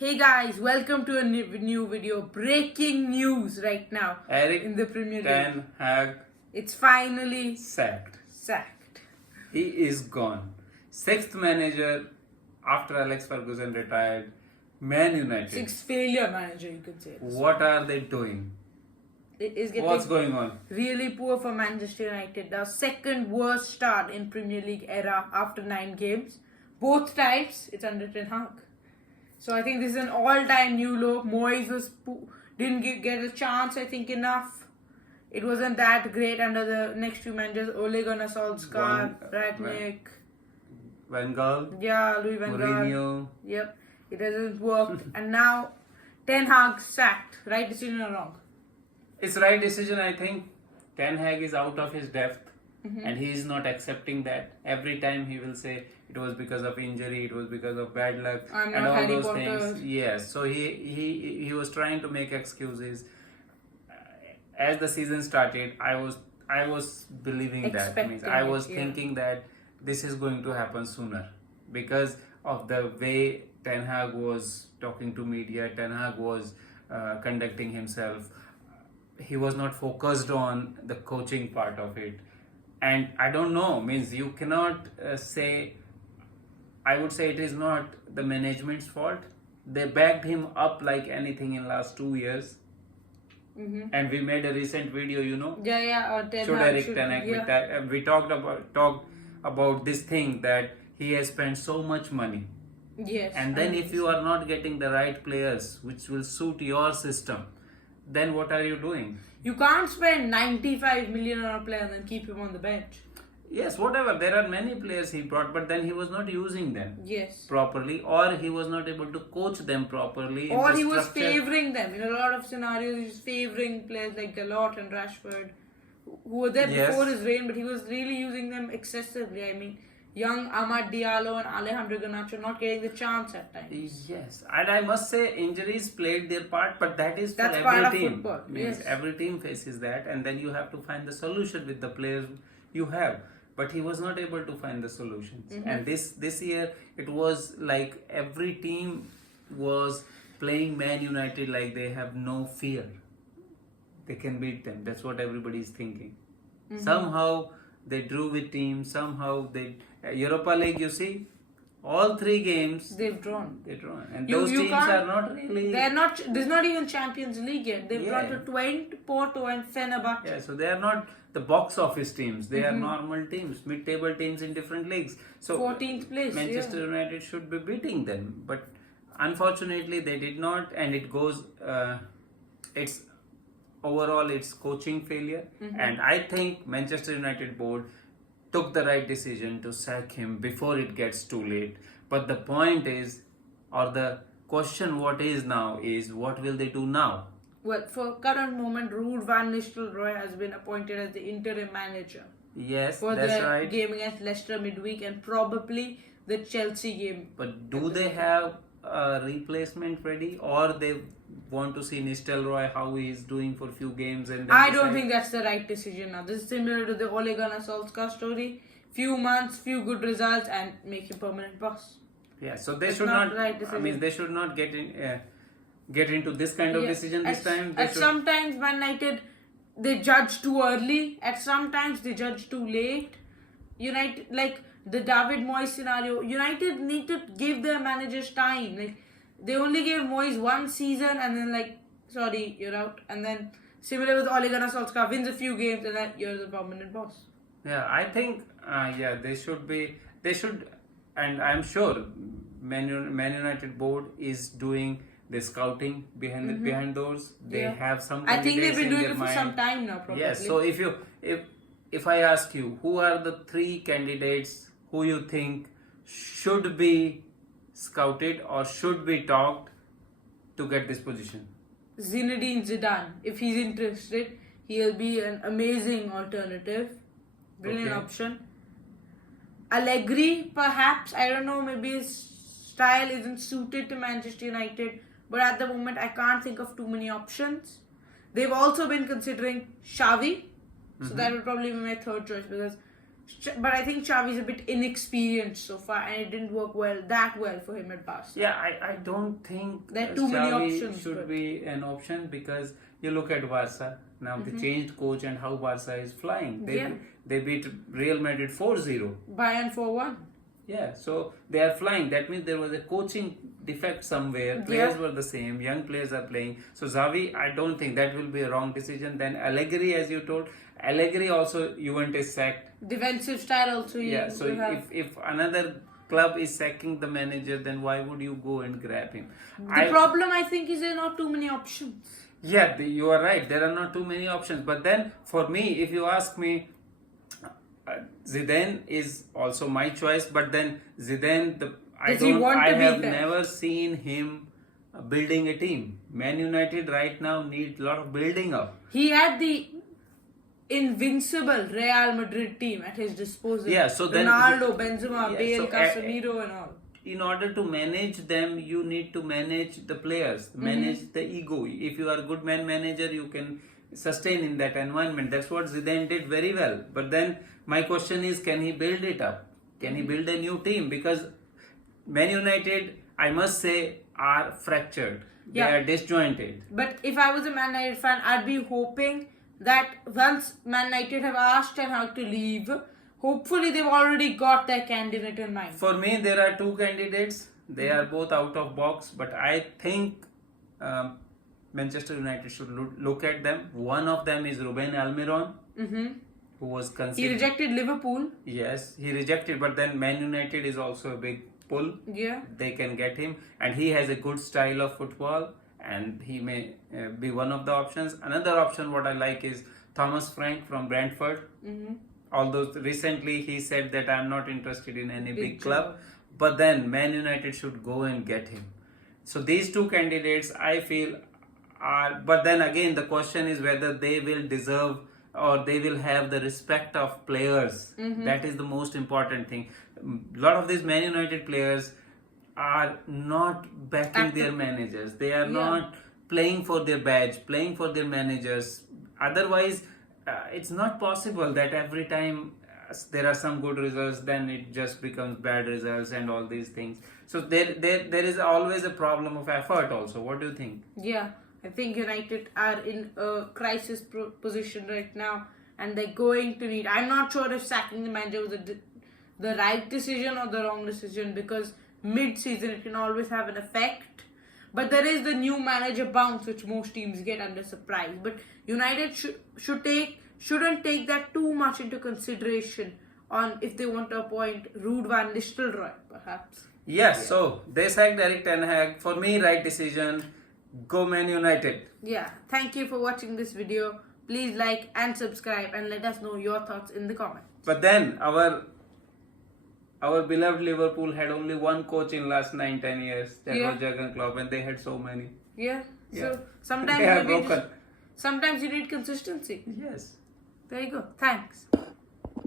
Hey guys, welcome to a new video. Breaking news right now Erik in the Premier League. Ten Hag It's finally sacked. sacked. He is gone. Sixth manager after Alex Ferguson retired. Man United. Sixth failure manager, you could say. What are they doing? It is getting What's going on? really poor for Manchester United. The second worst start in Premier League era after 9 games. Both times it's under Ten Hag. So I think this is an all-time new low. Moyes didn't get a chance, I think, enough. It wasn't that great under the next two managers. Ole Gunnar Solskjaer, Ragnick. Van Gaal. Yeah, Louis Van Gaal. Mourinho. Yep, it hasn't worked. And now Ten Hag sacked. Right decision or wrong? It's right decision, I think. Ten Hag is out of his depth. And he is not accepting that. Every time he will say it was because of injury, it was because of bad luck, I'm and not all Harry those Potter. things. Yes, so he was trying to make excuses. As the season started, I was believing that. Means I was thinking that this is going to happen sooner because of the way Ten Hag was talking to media. Ten Hag was conducting himself. He was not focused on the coaching part of it. And I don't know, means you cannot say, I would say it is not the management's fault. They backed him up like anything in last 2 years. And we made a recent video, Yeah. should Erik Ten Hag we talked about this thing that he has spent so much money. Yes. And then if you are not getting the right players which will suit your system, then what are you doing? You can't spend 95 million on a player and then keep him on the bench. Yes, whatever. There are many players he brought, but then he was not using them Yes. properly, or he was not able to coach them properly. Or he was favoring them. In a lot of scenarios, he was favoring players like Dalot and Rashford, who were there before his reign, but he was really using them excessively. I mean, young Amad Diallo and Alejandro Garnacho not getting the chance at times. Yes, and I must say injuries played their part, but that's for every part of team. football. Means Yes. every team faces that, and then you have to find the solution with the players you have. But he was not able to find the solutions. And this year it was like every team was playing Man United like they have no fear. They can beat them. That's what everybody is thinking. Somehow they drew with teams. Somehow they Europa League. You see, all 3 games They've drawn. they drawn, and those teams are not really. They're not. There's not even Champions League yet. They've drawn to Twente, Porto, and Fenerbahce. Yeah, so they are not the box office teams. They are normal teams, mid-table teams in different leagues. So 14th place. Manchester United should be beating them, but unfortunately they did not, and it goes. It's overall it's coaching failure, and I think Manchester United board took the right decision to sack him before it gets too late. But the point is, or the question what is now is, what will they do now? Well, for current moment, Ruud van Nistelrooy has been appointed as the interim manager. Yes, For that's the right. game against Leicester midweek and probably the Chelsea game. But do they have a replacement ready, or they want to see Nistelrooy how he is doing for a few games and then I don't decide? think that's the right decision now. This is similar to the Ole Gunnar Solskjaer story. Few months, few good results, and make him permanent boss. Yeah, so they That's should not not. the right I decision. mean, they should not get into this kind of decision this time. They At should, sometimes Man United they judge too early. At sometimes they judge too late. United, like the David Moyes scenario, United need to give their managers time. Like they only gave Moyes 1 season and then like, sorry, you're out. And then similar with Ole Gunnar Solskjaer, wins a few games and then you're the permanent boss. Yeah, I think they should be. They should, and I'm sure Man United board is doing the scouting behind doors. They have some. I think they've candidates been in doing their it for mind. some time now, probably. Yes. So if I ask you, who are the 3 candidates who you think should be scouted or should be talked to get this position? Zinedine Zidane, if he's interested, he'll be an amazing alternative. Brilliant option. Allegri, perhaps, I don't know, maybe his style isn't suited to Manchester United, but at the moment I can't think of too many options. They've also been considering Xavi, so that would probably be my third choice because But I think Xavi's a bit inexperienced so far, and it didn't work that well for him at Barca. Yeah, I don't think there are too many options. Should be an option, because you look at Barca now. They changed coach, and how Barca is flying. They beat Real Madrid 4-0. Bayern 4-1. Yeah, so they are flying. That means there was a coaching defect somewhere. Players were the same. Young players are playing. So Xavi, I don't think that will be a wrong decision. Then Allegri, as you told, Allegri also Juventus sacked. Defensive style also. So if another club is sacking the manager, then why would you go and grab him? The problem, I think, is there are not too many options. Yeah, you are right. There are not too many options. But then, for me, if you ask me, Zidane is also my choice. But then Zidane, I have never seen him building a team. Man United right now need a lot of building up. He had the invincible Real Madrid team at his disposal. Yeah, so then Ronaldo, Benzema, Bale, Casemiro, and all. In order to manage them, you need to manage the players, manage the ego. If you are a good manager, you can sustain in that environment. That's what Zidane did very well. But then my question is, can he build it up? Can he build a new team? Because Man United, I must say, are fractured. They are disjointed. But if I was a Man United fan, I'd be hoping that once Man United have asked Ten Hag to leave, hopefully they've already got their candidate in mind. For me, there are two candidates. They are both out of box, but I think Manchester United should look at them. One of them is Ruben Almiron, who was considered. He rejected Liverpool. Yes, he rejected, but then Man United is also a big pull. Yeah. They can get him, and he has a good style of football, and he may be one of the options. Another option, what I like, is Thomas Frank from Brentford. Although recently he said that I'm not interested in any big club, but then Man United should go and get him. So these two candidates, I feel, are. But then again, the question is whether they will deserve or they will have the respect of players. That is the most important thing. A lot of these Man United players are not backing their managers. They are not playing for their badge, playing for their managers. Otherwise, it's not possible that every time there are some good results, then it just becomes bad results and all these things. So there is always a problem of effort also. What do you think? Yeah, I think United are in a crisis position right now, and they're going to need. I'm not sure if sacking the manager was the right decision or the wrong decision, because mid-season it can always have an effect. But there is the new manager bounce, which most teams get under surprise. But United shouldn't take that too much into consideration on if they want to appoint Ruud van Nistelrooy, perhaps. Yes, so they sacked Erik Ten Hag. For me, right decision. Go Man United. Yeah, thank you for watching this video. Please like and subscribe and let us know your thoughts in the comments. But then our beloved Liverpool had only one coach in last 9-10 years. That was Jurgen Klopp, and they had so many. Yeah. So sometimes they are broken. Sometimes you need consistency. Yes. There you go. Thanks.